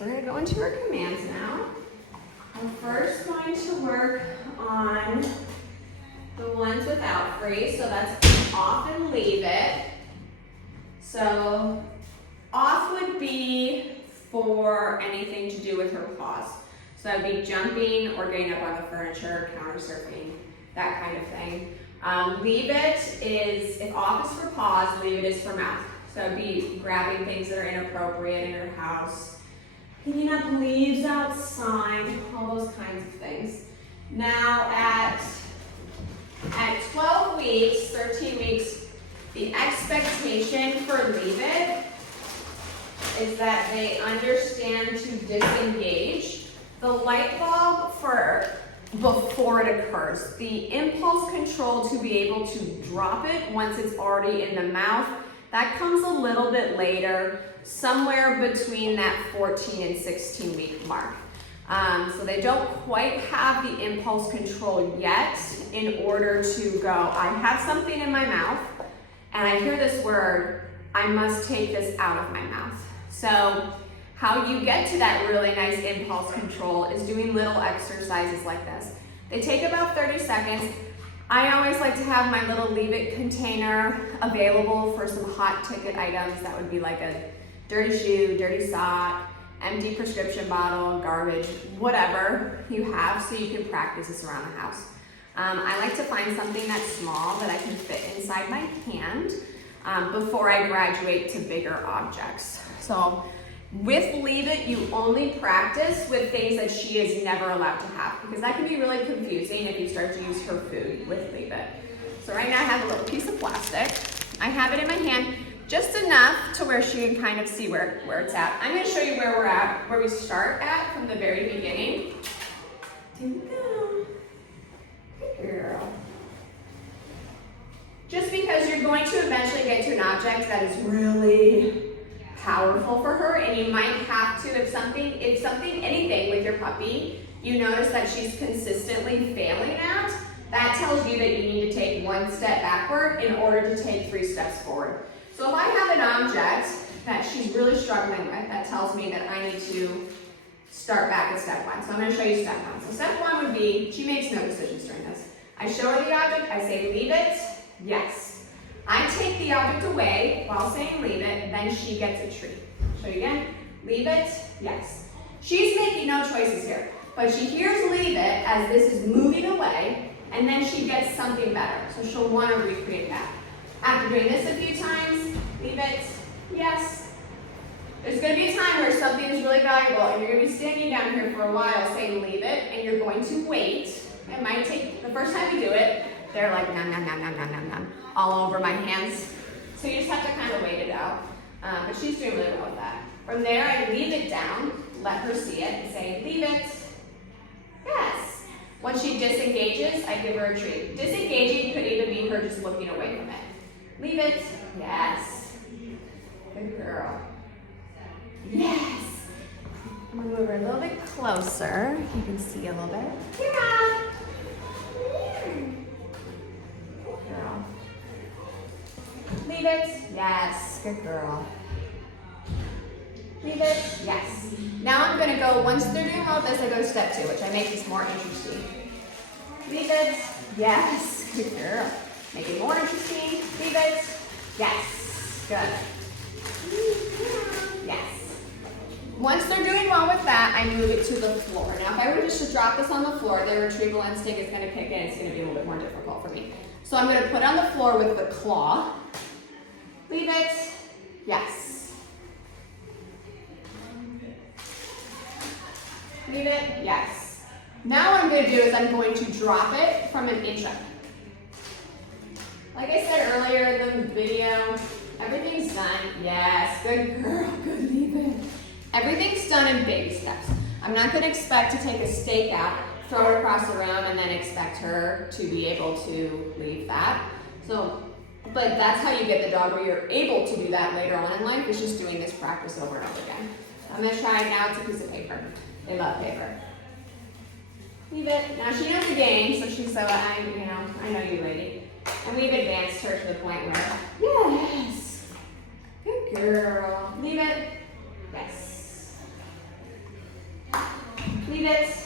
so we're gonna go into our commands now. I'm first going to work on the ones without freeze, so that's off and leave it. So off would be for anything to do with her paws. So that would be jumping or getting up on the furniture, counter surfing, that kind of thing. Leave it is, if off is for paws, leave it is for mouth. So it would be grabbing things that are inappropriate in your house, picking up leaves outside, all those kinds of things. Now at 12 weeks, 13 weeks, the expectation for leave it is that they understand to disengage. The light bulb for before it occurs. The impulse control to be able to drop it once it's already in the mouth, that comes a little bit later, somewhere between that 14 and 16 week mark. So they don't quite have the impulse control yet in order to go, I have something in my mouth and I hear this word, I must take this out of my mouth. So how you get to that really nice impulse control is doing little exercises like this. They take about 30 seconds. I always like to have my little Leave It container available for some hot ticket items. That would be like a dirty shoe, dirty sock, empty prescription bottle, garbage, whatever you have, so you can practice this around the house. I like to find something that's small that I can fit inside my hand before I graduate to bigger objects. So with Leave It, you only practice with things that she is never allowed to have, because that can be really confusing if you start to use her food with Leave It. So right now I have a little piece of plastic. I have it in my hand just enough to where she can kind of see where it's at. I'm going to show you where we're at, where we start at from the very beginning. Good girl. Just because you're going to eventually get to an object that is really powerful for her, and you might have to, if anything with your puppy, you notice that she's consistently failing at, that tells you that you need to take one step backward in order to take 3 steps forward. So if I have an object that she's really struggling with, that tells me that I need to start back at step 1. So I'm going to show you step 1. So step 1 would be, she makes no decisions during this. I show her the object, I say leave it, yes. I take the object away while saying leave it, then she gets a treat. Show you again, leave it, yes. She's making no choices here, but she hears leave it as this is moving away, and then she gets something better. So she'll want to recreate that. After doing this a few times, leave it, yes. There's going to be a time where something is really valuable, and you're going to be standing down here for a while saying leave it, and you're going to wait. It might take, the first time you do it, they're like nom, nom, nom, nom, nom, nom, nom, all over my hands. So you just have to kind of wait it out. But she's doing really well with that. From there, I leave it down, let her see it, and say, leave it, yes. Once she disengages, I give her a treat. Disengaging could even be her just looking away from it. Leave it, yes. Good girl. Yes. I'm gonna move her a little bit closer. You can see a little bit. Kira. Girl. Leave it. Yes. Good girl. Leave it. Yes. Now I'm going to go, once they're doing all this, I go to step 2, which I make this more interesting. Leave it. Yes. Good girl. Make it more interesting. Leave it. Yes. Good. Yes. Once they're doing well with that, I move it to the floor. Now, if I were just to drop this on the floor, their retrieval instinct is going to kick in. It's going to be a little bit more difficult for me. So I'm going to put on the floor with the claw. Leave it. Yes. Leave it. Yes. Now what I'm going to do is I'm going to drop it from an inch up. Like I said earlier in the video, everything's done. Yes. Good girl. Good. Leave it. Everything's done in baby steps. I'm not going to expect to take a stake out, throw it across the room, and then expect her to be able to leave that. So, but that's how you get the dog where you're able to do that later on in life, is just doing this practice over and over again. I'm going to try it now. It's a piece of paper. They love paper. Leave it. Now she knows the game, so she's so, I know you, lady. And we've advanced her to the point where, yes, good girl. Leave it. Yes. Leave it.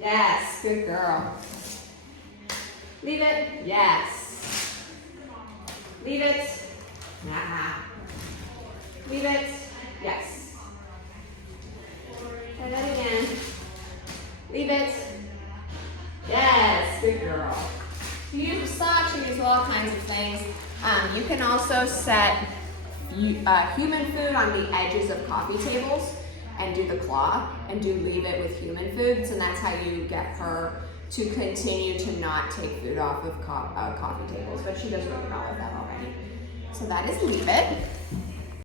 Yes, good girl. Leave it. Yes. Leave it. Nah. Leave it. Yes. Try that again. Leave it. Yes, good girl. You use socks, you use all kinds of things. You can also set human food on the edges of coffee tables and do the claw and do leave it with human foods, and that's how you get her to continue to not take food off of coffee tables, but she does really well with that already. So that is leave it.